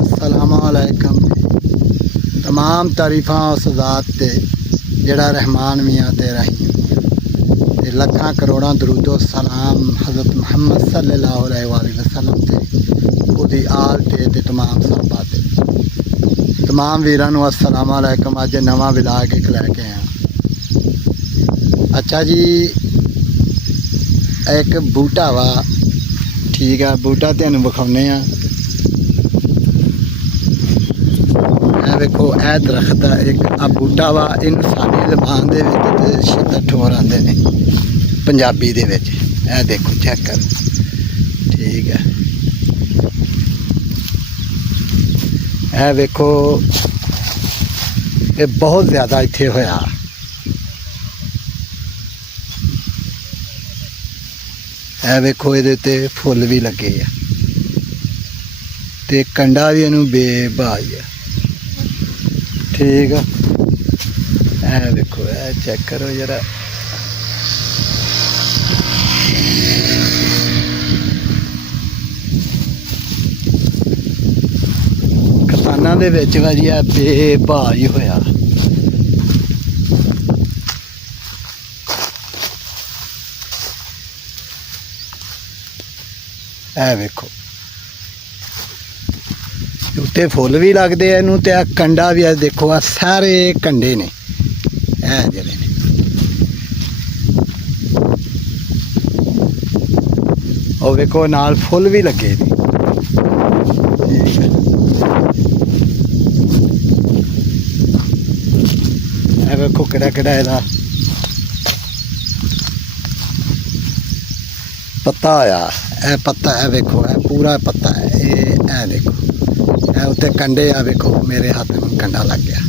अस्सलामुअलैकुम। तमाम तारीफां उस ज़ात ते जड़ा रहमान मियाँ ते रहीम मियाँ ते लखां करोड़ां दरूदो सलाम हज़रत मुहम्मद सल्लल्लाहु अलैहि वसल्लम ते उहदी आल ते तमाम साहबा ते तमाम वीरां नूं अस्सलामुअलैकुम। अज नवां विलाग एक लैके आया। अच्छा जी, एक बूटा वा, ठीक है, बूटा तुहानूं विखाउने आ। वेखो ए दरख्त एक आ बूटा वा, इन साडी ज़बान दे विच ते छित्तर ठोर आंदे ने पंजाबी दे विच। ए देखो चेक कर, ठीक है। ए वेखो ये बहुत ज़्यादा इत्थे होया। ए वेखो इहदे ते फुल भी लगे आ ते कंडा भी इहनूं बेबाई है, ठीक है। ए देखो ए चेक करो जरा, किसानां दे विच भाजी आ बेबा ही होया। ए वेखो उत्ते फुल भी लगते हैं इनू, ते कंडा भी देखो आ सारे कंडे ने ए जड़े ने। और वेखो नाल फुल भी लगे ने, ठीक है। ए वेखो केड़ा केड़ा इहदा पत्ता आया। ए पत्ता है वेखो, ए पूरा पत्ता है। ए देखो उत्ते कंडे आ, वेखो मेरे हाथ में कंडा लग गया।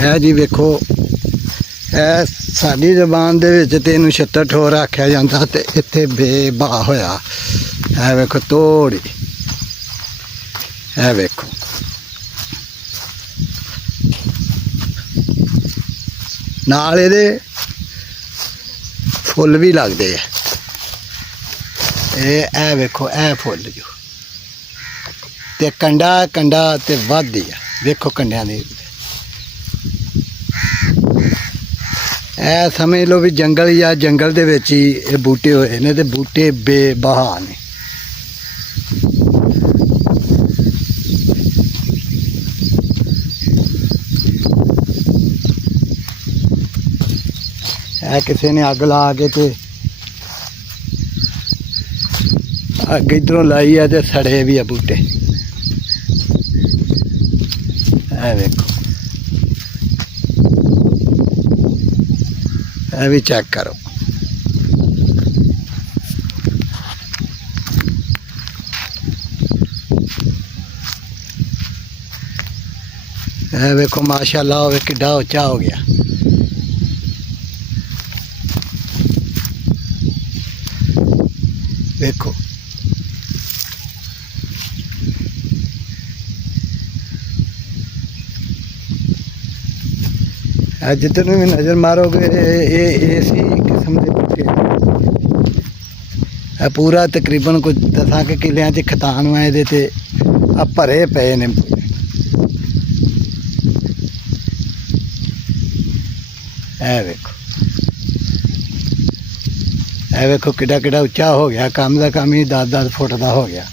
है जी वेखो, ए साडी ज़बान दे विच ते इहनूं छित्तर ठोर आख्या जांदा, ते इत्थे बेबा होया। है वेखो तोड़ी, है वेखो नाल इहदे फुल भी लगदे आ। ए वेखो ए फुल जो ते कंडा कंडा ते वधदी आ। वेखो कंडियां दी ए समझ लो भी जंगल या जंगल दे विच ही ये बूटे होए ने, ते बूटे बेबहा ने। किसी ने अग ला के ते अग इधरों लाई है ते सड़े भी है बूटे। ए वेखो ए भी चेक करो। ए वेखो माशाअल्लाह वे किड्डा उच्चा हो गया। देखो जिधर भी नज़र मारोगे ये इसी किस्म के बूटे पूरा तकरीबन कुछ 10 के किलियां च खतान वा इहदे ते आ भरे पे ने। ए वेखो किड्डा किड्डा उच्चा हो गया। कम का कम ही 10-10 फुट का हो गया।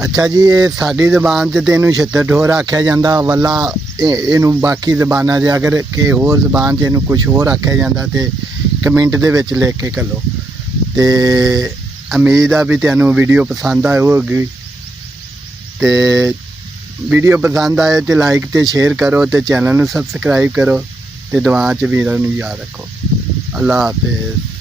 अच्छा जी, ये साडी ज़बान च ते इनू छित्तर ठोर आख्या जांदा, वल्ला इनू बाकी ज़बानां च अगर कि होर ज़बान च इनू कुछ होर आख्या जांदा ते कमेंट दे विच लिख के घल्लो। ते उम्मीद आ भी तुहानूं वीडियो पसंद आई होगी। ते वीडियो पसंद आए तो लाइक तो शेयर करो, तो चैनल नूं सबसक्राइब करो, तो दुआ च वीरां नूं याद रखो। अल्लाह हाफिज़।